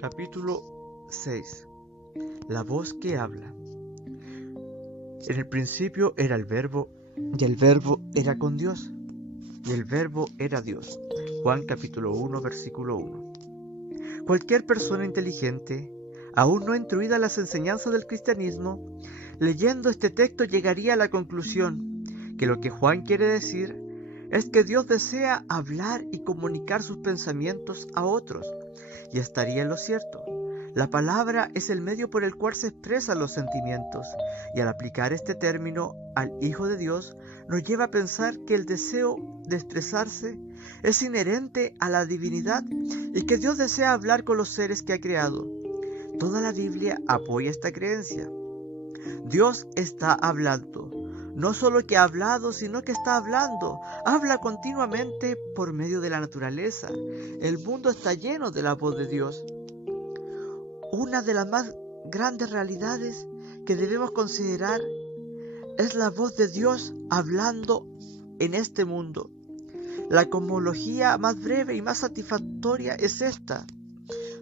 Capítulo 6. La voz que habla. En el principio era el Verbo, y el Verbo era con Dios, y el Verbo era Dios. Juan capítulo 1, versículo 1. Cualquier persona inteligente, aún no instruida en las enseñanzas del cristianismo, leyendo este texto llegaría a la conclusión que lo que Juan quiere decir es que Dios desea hablar y comunicar sus pensamientos a otros, y estaría en lo cierto. La palabra es el medio por el cual se expresan los sentimientos, y al aplicar este término al Hijo de Dios, nos lleva a pensar que el deseo de expresarse es inherente a la divinidad y que Dios desea hablar con los seres que ha creado. Toda la Biblia apoya esta creencia. Dios está hablando. No solo que ha hablado, sino que está hablando. Habla continuamente por medio de la naturaleza. El mundo está lleno de la voz de Dios. Una de las más grandes realidades que debemos considerar es la voz de Dios hablando en este mundo. La cosmología más breve y más satisfactoria es esta: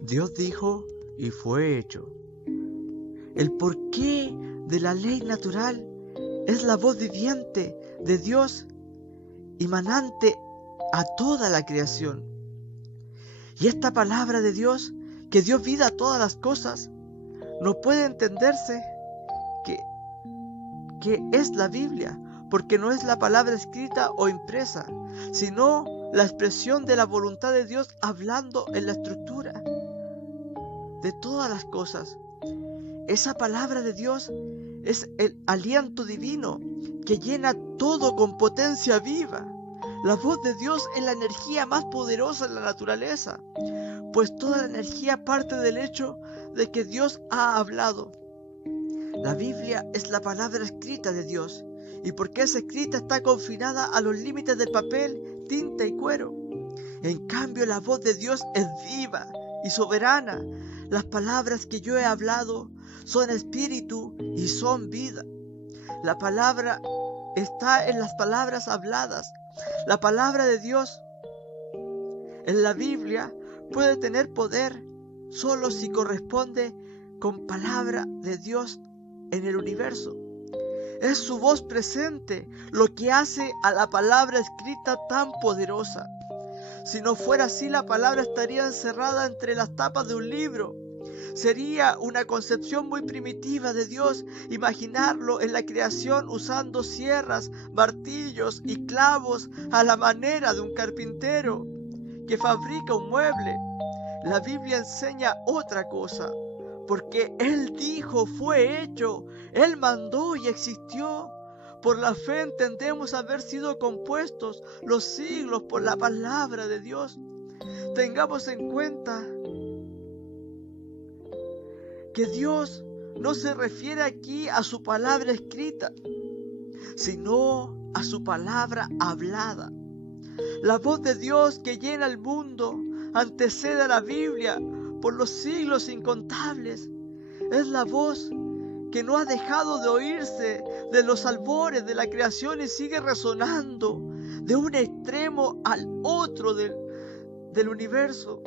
Dios dijo y fue hecho. El porqué de la ley natural es la voz viviente de Dios emanante a toda la creación. Y esta palabra de Dios, que dio vida a todas las cosas, no puede entenderse que es la Biblia, porque no es la palabra escrita o impresa, sino la expresión de la voluntad de Dios hablando en la estructura de todas las cosas. Esa palabra de Dios es el aliento divino que llena todo con potencia viva. La voz de Dios es la energía más poderosa en la naturaleza, pues toda la energía parte del hecho de que Dios ha hablado. La Biblia es la palabra escrita de Dios, y porque es escrita está confinada a los límites del papel, tinta y cuero. En cambio, la voz de Dios es viva y soberana. Las palabras que yo he hablado son espíritu y son vida. La palabra está en las palabras habladas. La palabra de Dios en la Biblia puede tener poder solo si corresponde con palabra de Dios en el universo. Es su voz presente lo que hace a la palabra escrita tan poderosa. Si no fuera así, la palabra estaría encerrada entre las tapas de un libro. Sería una concepción muy primitiva de Dios imaginarlo en la creación usando sierras, martillos y clavos a la manera de un carpintero que fabrica un mueble. La Biblia enseña otra cosa, porque Él dijo, fue hecho, Él mandó y existió. Por la fe entendemos haber sido compuestos los siglos por la palabra de Dios. Tengamos en cuenta que Dios no se refiere aquí a su palabra escrita, sino a su palabra hablada. La voz de Dios que llena el mundo antecede a la Biblia por los siglos incontables. Es la voz que no ha dejado de oírse de los albores de la creación y sigue resonando de un extremo al otro del universo.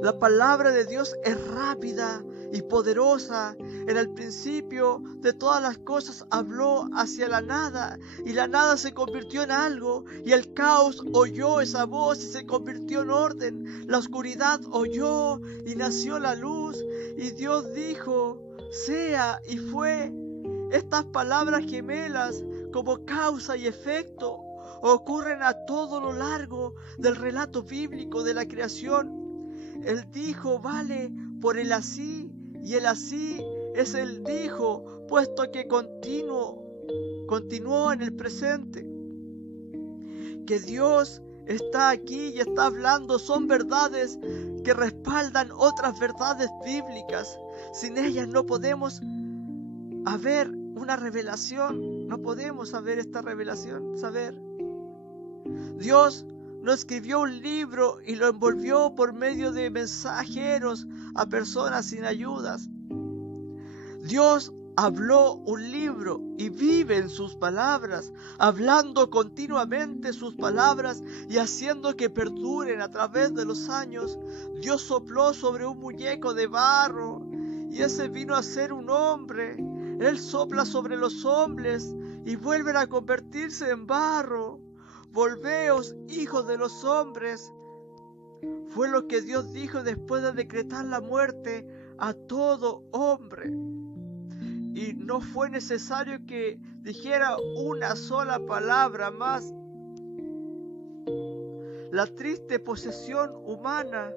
La palabra de Dios es rápida y poderosa. En el principio de todas las cosas habló hacia la nada, y la nada se convirtió en algo, y el caos oyó esa voz y se convirtió en orden. La oscuridad oyó y nació la luz, y Dios dijo, sea, y fue. Estas palabras gemelas, como causa y efecto, ocurren a todo lo largo del relato bíblico de la creación. El dijo vale por el así, y el así es el dijo, puesto que continuó en el presente. Que Dios está aquí y está hablando son verdades que respaldan otras verdades bíblicas. Sin ellas no podemos haber una revelación, no podemos saber esta revelación, saber. Dios no escribió un libro y lo envolvió por medio de mensajeros a personas sin ayudas. Dios habló un libro y viven sus palabras, hablando continuamente sus palabras y haciendo que perduren a través de los años. Dios sopló sobre un muñeco de barro y ese vino a ser un hombre. Él sopla sobre los hombres y vuelven a convertirse en barro. Volveos, hijos de los hombres. Fue lo que Dios dijo después de decretar la muerte a todo hombre. Y no fue necesario que dijera una sola palabra más. La triste posesión humana,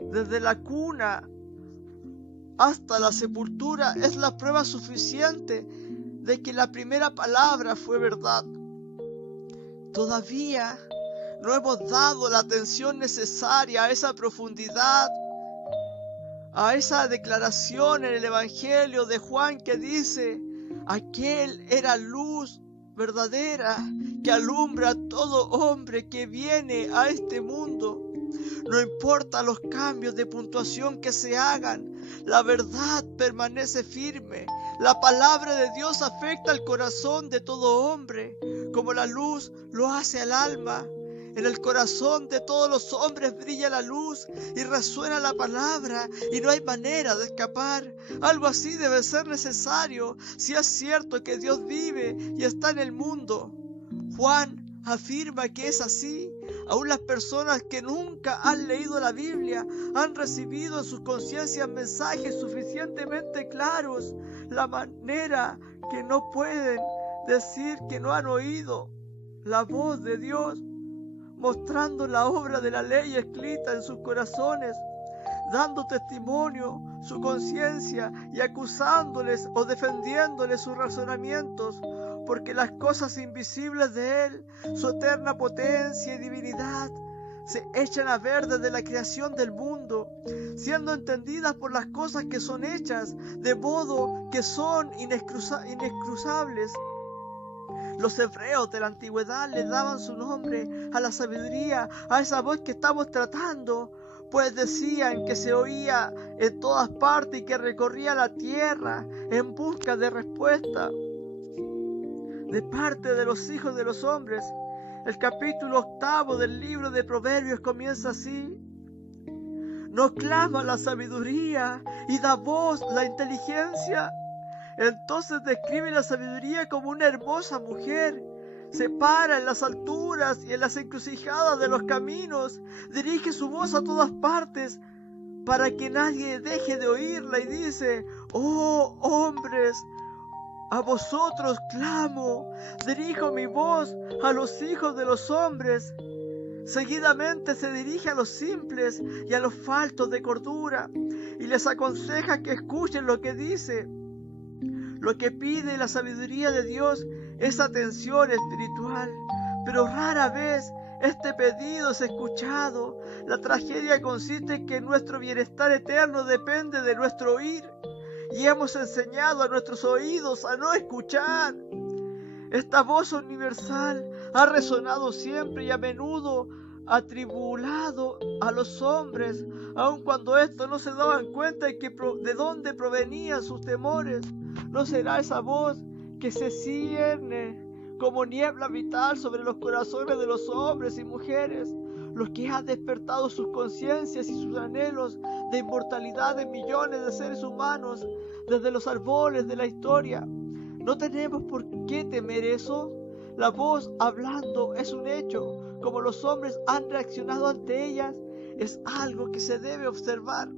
desde la cuna hasta la sepultura, es la prueba suficiente de que la primera palabra fue verdad. Todavía no hemos dado la atención necesaria a esa profundidad, a esa declaración en el Evangelio de Juan que dice: aquel era luz verdadera que alumbra a todo hombre que viene a este mundo. No importa los cambios de puntuación que se hagan, la verdad permanece firme. La palabra de Dios afecta al corazón de todo hombre, como la luz lo hace al alma. En el corazón de todos los hombres brilla la luz y resuena la palabra y no hay manera de escapar. Algo así debe ser necesario si es cierto que Dios vive y está en el mundo. Juan afirma que es así. Aún las personas que nunca han leído la Biblia han recibido en sus conciencias mensajes suficientemente claros, la manera que no pueden decir que no han oído la voz de Dios, mostrando la obra de la ley escrita en sus corazones, dando testimonio su conciencia y acusándoles o defendiéndoles sus razonamientos, porque las cosas invisibles de Él, su eterna potencia y divinidad, se echan a ver desde la creación del mundo, siendo entendidas por las cosas que son hechas, de modo que son inexcusables. Los hebreos de la antigüedad le daban su nombre a la sabiduría, a esa voz que estamos tratando, pues decían que se oía en todas partes y que recorría la tierra en busca de respuesta de parte de los hijos de los hombres. El capítulo 8 del libro de Proverbios comienza así: no clama la sabiduría y da voz la inteligencia. Entonces describe la sabiduría como una hermosa mujer. Se para en las alturas y en las encrucijadas de los caminos. Dirige su voz a todas partes para que nadie deje de oírla y dice: oh hombres, a vosotros clamo, dirijo mi voz a los hijos de los hombres. Seguidamente se dirige a los simples y a los faltos de cordura y les aconseja que escuchen lo que dice. Lo que pide la sabiduría de Dios es atención espiritual, pero rara vez este pedido es escuchado. La tragedia consiste en que nuestro bienestar eterno depende de nuestro oír, y hemos enseñado a nuestros oídos a no escuchar. Esta voz universal ha resonado siempre y a menudo atribulado a los hombres, aun cuando estos no se daban cuenta de dónde provenían sus temores. ¿No será esa voz que se cierne como niebla vital sobre los corazones de los hombres y mujeres, los que ha despertado sus conciencias y sus anhelos de inmortalidad de millones de seres humanos desde los árboles de la historia? No tenemos por qué temer eso. La voz hablando es un hecho. Como los hombres han reaccionado ante ellas, es algo que se debe observar.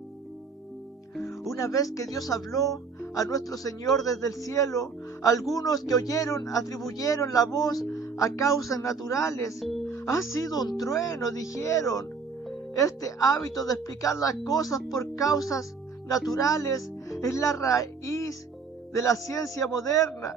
Una vez que Dios habló a nuestro Señor desde el cielo, algunos que oyeron atribuyeron la voz a causas naturales. Ha sido un trueno, dijeron. Este hábito de explicar las cosas por causas naturales es la raíz de la ciencia moderna.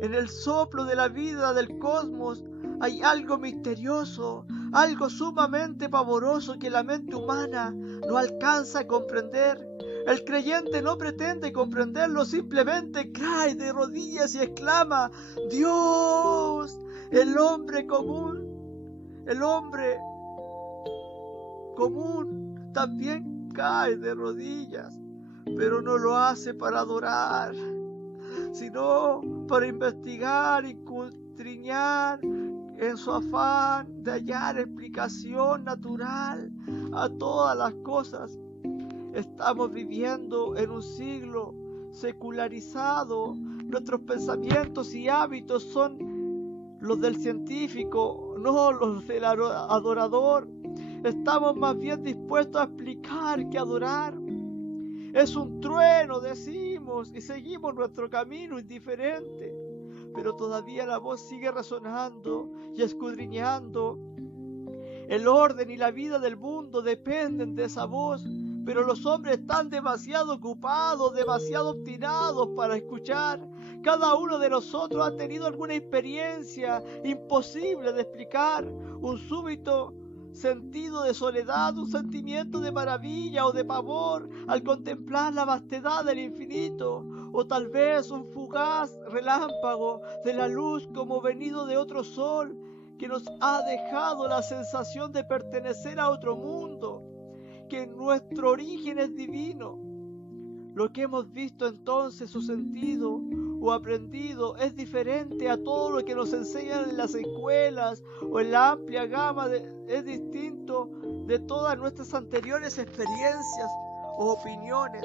En el soplo de la vida del cosmos hay algo misterioso, algo sumamente pavoroso que la mente humana no alcanza a comprender. El creyente no pretende comprenderlo, simplemente cae de rodillas y exclama: Dios. El hombre común también cae de rodillas, pero no lo hace para adorar, sino para investigar y escudriñar en su afán de hallar explicación natural a todas las cosas. Estamos viviendo en un siglo secularizado. Nuestros pensamientos y hábitos son los del científico, no los del adorador. Estamos más bien dispuestos a explicar que a adorar. Es un trueno, decimos, y seguimos nuestro camino indiferente. Pero todavía la voz sigue resonando y escudriñando. El orden y la vida del mundo dependen de esa voz, pero los hombres están demasiado ocupados, demasiado obstinados para escuchar. Cada uno de nosotros ha tenido alguna experiencia imposible de explicar, un súbito sentido de soledad, un sentimiento de maravilla o de pavor al contemplar la vastedad del infinito, o tal vez un fugaz relámpago de la luz como venido de otro sol que nos ha dejado la sensación de pertenecer a otro mundo, que nuestro origen es divino. Lo que hemos visto entonces, su sentido o aprendido, es diferente a todo lo que nos enseñan en las escuelas o en la amplia gama, es distinto de todas nuestras anteriores experiencias o opiniones.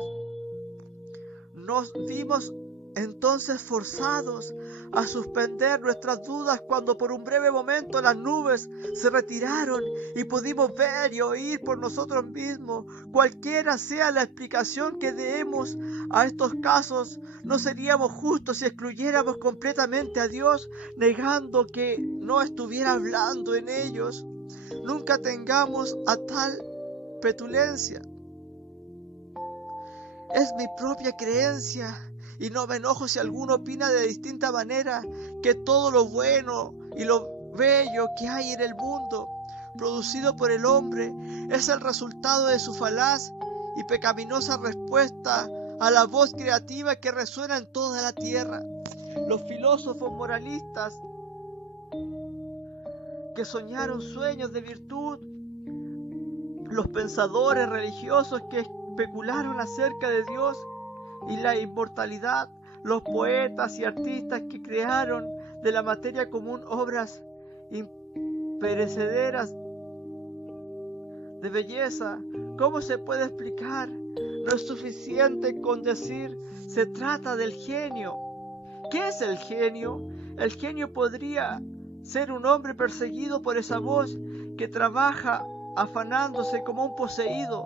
Nos vimos entonces forzados a suspender nuestras dudas cuando por un breve momento las nubes se retiraron y pudimos ver y oír por nosotros mismos. Cualquiera sea la explicación que demos a estos casos, no seríamos justos si excluyéramos completamente a Dios, negando que no estuviera hablando en ellos. Nunca tengamos a tal petulencia. Es mi propia creencia, y no me enojo si alguno opina de distinta manera, que todo lo bueno y lo bello que hay en el mundo, producido por el hombre, es el resultado de su falaz y pecaminosa respuesta a la voz creativa que resuena en toda la tierra. Los filósofos moralistas que soñaron sueños de virtud, los pensadores religiosos que especularon acerca de Dios y la inmortalidad, los poetas y artistas que crearon de la materia común obras imperecederas de belleza. ¿Cómo se puede explicar? No es suficiente con decir se trata del genio. ¿Qué es el genio? El genio podría ser un hombre perseguido por esa voz que trabaja afanándose como un poseído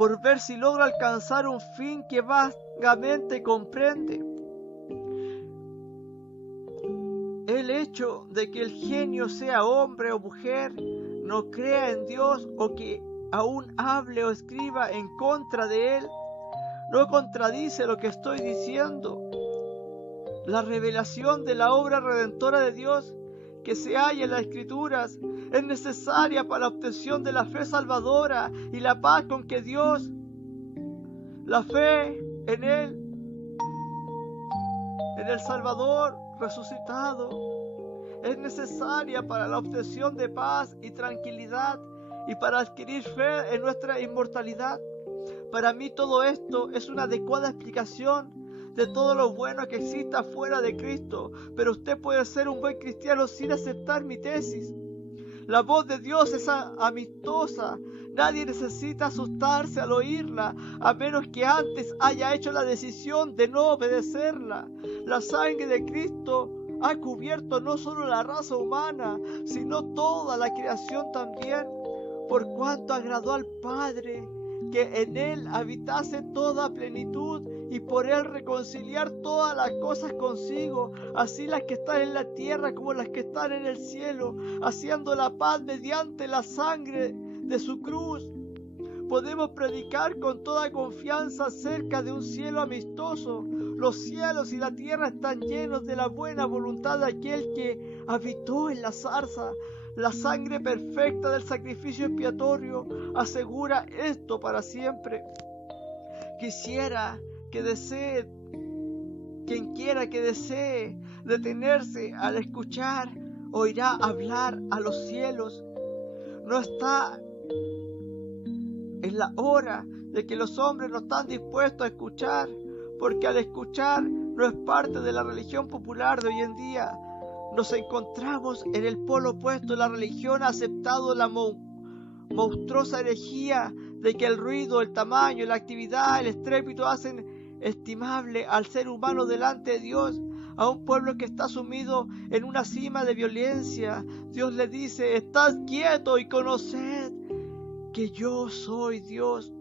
por ver si logra alcanzar un fin que vagamente comprende. El hecho de que el genio sea hombre o mujer, no crea en Dios o que aún hable o escriba en contra de él, no contradice lo que estoy diciendo. La revelación de la obra redentora de Dios que se halla en las Escrituras es necesaria para la obtención de la fe salvadora y la paz con que Dios, la fe en Él, en el Salvador resucitado, es necesaria para la obtención de paz y tranquilidad y para adquirir fe en nuestra inmortalidad. Para mí todo esto es una adecuada explicación de todo lo bueno que exista fuera de Cristo, pero usted puede ser un buen cristiano sin aceptar mi tesis. La voz de Dios es amistosa. Nadie necesita asustarse al oírla, a menos que antes haya hecho la decisión de no obedecerla. La sangre de Cristo ha cubierto no solo la raza humana, sino toda la creación también, por cuanto agradó al Padre que en Él habitase toda plenitud y por Él reconciliar todas las cosas consigo, así las que están en la tierra como las que están en el cielo, haciendo la paz mediante la sangre de su cruz. Podemos predicar con toda confianza acerca de un cielo amistoso. Los cielos y la tierra están llenos de la buena voluntad de aquel que habitó en la zarza. La sangre perfecta del sacrificio expiatorio asegura esto para siempre. Quien quiera que desee detenerse al escuchar, oirá hablar a los cielos. No está en la hora de que los hombres no están dispuestos a escuchar, porque al escuchar no es parte de la religión popular de hoy en día. Nos encontramos en el polo opuesto. La religión ha aceptado la monstruosa herejía de que el ruido, el tamaño, la actividad, el estrépito hacen estimable al ser humano delante de Dios. A un pueblo que está sumido en una cima de violencia, Dios le dice: estad quieto y conoced que yo soy Dios.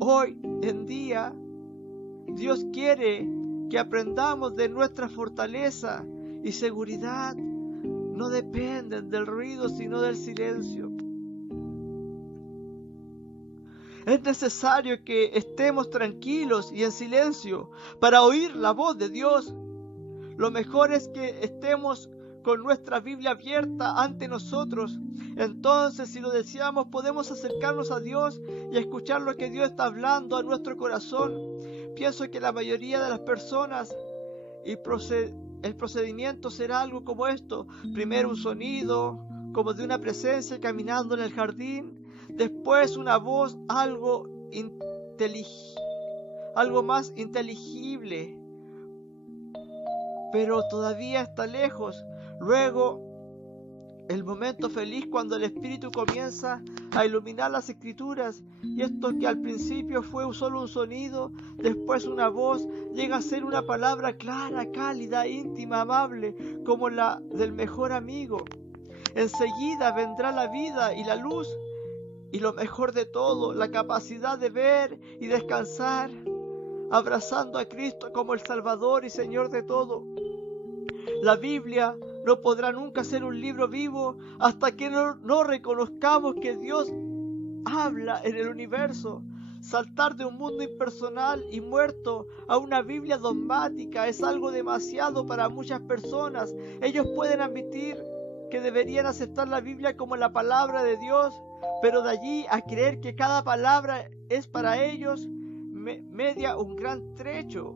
Hoy en día, Dios quiere que aprendamos de nuestra fortaleza y seguridad. No dependen del ruido, sino del silencio. Es necesario que estemos tranquilos y en silencio para oír la voz de Dios. Lo mejor es que estemos con nuestra Biblia abierta ante nosotros. Entonces, si lo deseamos, podemos acercarnos a Dios y escuchar lo que Dios está hablando a nuestro corazón. Pienso que la mayoría de las personas el procedimiento será algo como esto: primero un sonido, como de una presencia caminando en el jardín. Después una voz, algo más inteligible, pero todavía está lejos. Luego, el momento feliz cuando el Espíritu comienza a iluminar las Escrituras, y esto que al principio fue solo un sonido, después una voz, llega a ser una palabra clara, cálida, íntima, amable, como la del mejor amigo. Enseguida vendrá la vida y la luz, y lo mejor de todo, la capacidad de ver y descansar, abrazando a Cristo como el Salvador y Señor de todo. La Biblia no podrá nunca ser un libro vivo hasta que no reconozcamos que Dios habla en el universo. Saltar de un mundo impersonal y muerto a una Biblia dogmática es algo demasiado para muchas personas. Ellos pueden admitir que deberían aceptar la Biblia como la palabra de Dios, pero de allí a creer que cada palabra es para ellos, media un gran trecho.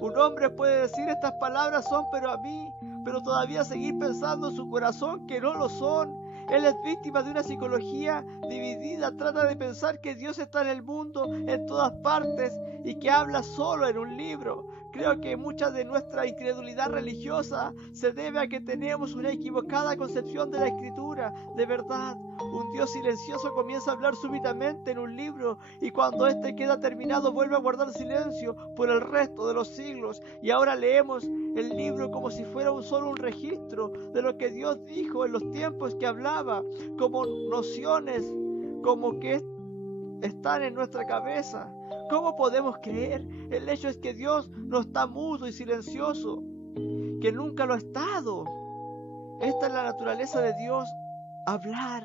Un hombre puede decir: estas palabras son pero a mí, pero todavía seguir pensando en su corazón que no lo son. Él es víctima de una psicología dividida. Trata de pensar que Dios está en el mundo, en todas partes, y que habla solo en un libro. Creo que mucha de nuestra incredulidad religiosa se debe a que tenemos una equivocada concepción de la Escritura. De verdad, un Dios silencioso comienza a hablar súbitamente en un libro, y cuando éste queda terminado vuelve a guardar silencio por el resto de los siglos. Y ahora leemos el libro como si fuera solo un registro de lo que Dios dijo en los tiempos que hablaba, como nociones como que están en nuestra cabeza. ¿Cómo podemos creer? El hecho es que Dios no está mudo y silencioso, que nunca lo ha estado. Esta es la naturaleza de Dios, hablar.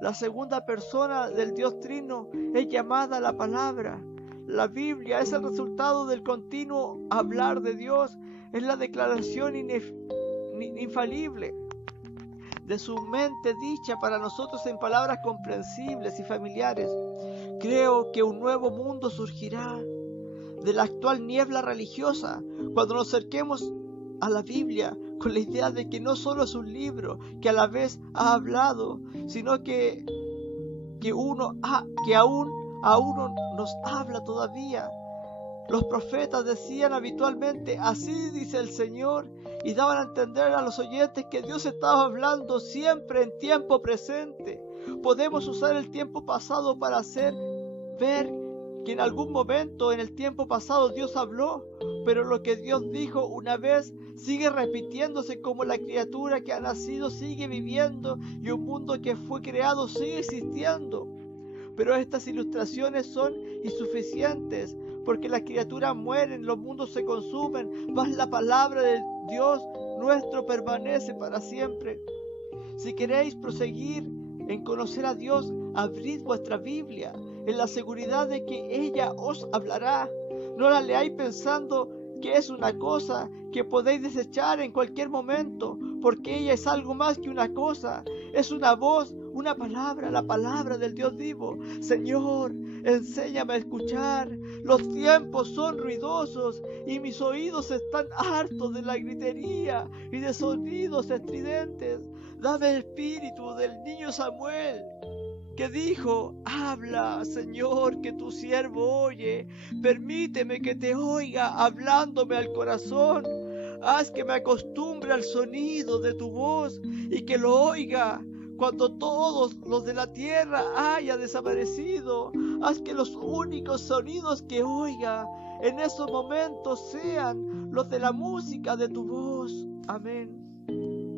La segunda persona del Dios Trino es llamada la palabra. La Biblia es el resultado del continuo hablar de Dios, es la declaración infalible de su mente dicha para nosotros en palabras comprensibles y familiares. Creo que un nuevo mundo surgirá de la actual niebla religiosa cuando nos acerquemos a la Biblia con la idea de que no solo es un libro que a la vez ha hablado, sino que aún nos habla todavía. Los profetas decían habitualmente: así dice el Señor, y daban a entender a los oyentes que Dios estaba hablando siempre en tiempo presente. Podemos usar el tiempo pasado para hacer ver que en algún momento en el tiempo pasado Dios habló, pero lo que Dios dijo una vez sigue repitiéndose, como la criatura que ha nacido sigue viviendo y un mundo que fue creado sigue existiendo. Pero estas ilustraciones son insuficientes, porque las criaturas mueren, los mundos se consumen, mas la palabra de Dios nuestro permanece para siempre. Si queréis proseguir en conocer a Dios, abrid vuestra Biblia, en la seguridad de que ella os hablará. No la leáis pensando que es una cosa que podéis desechar en cualquier momento, porque ella es algo más que una cosa, es una voz, una palabra, la palabra del Dios vivo. Señor, enséñame a escuchar. Los tiempos son ruidosos y mis oídos están hartos de la gritería y de sonidos estridentes. Dame el espíritu del niño Samuel, que dijo: habla, Señor, que tu siervo oye. Permíteme que te oiga hablándome al corazón. Haz que me acostumbre al sonido de tu voz y que lo oiga cuando todos los de la tierra haya desaparecido. Haz que los únicos sonidos que oiga en esos momentos sean los de la música de tu voz. Amén.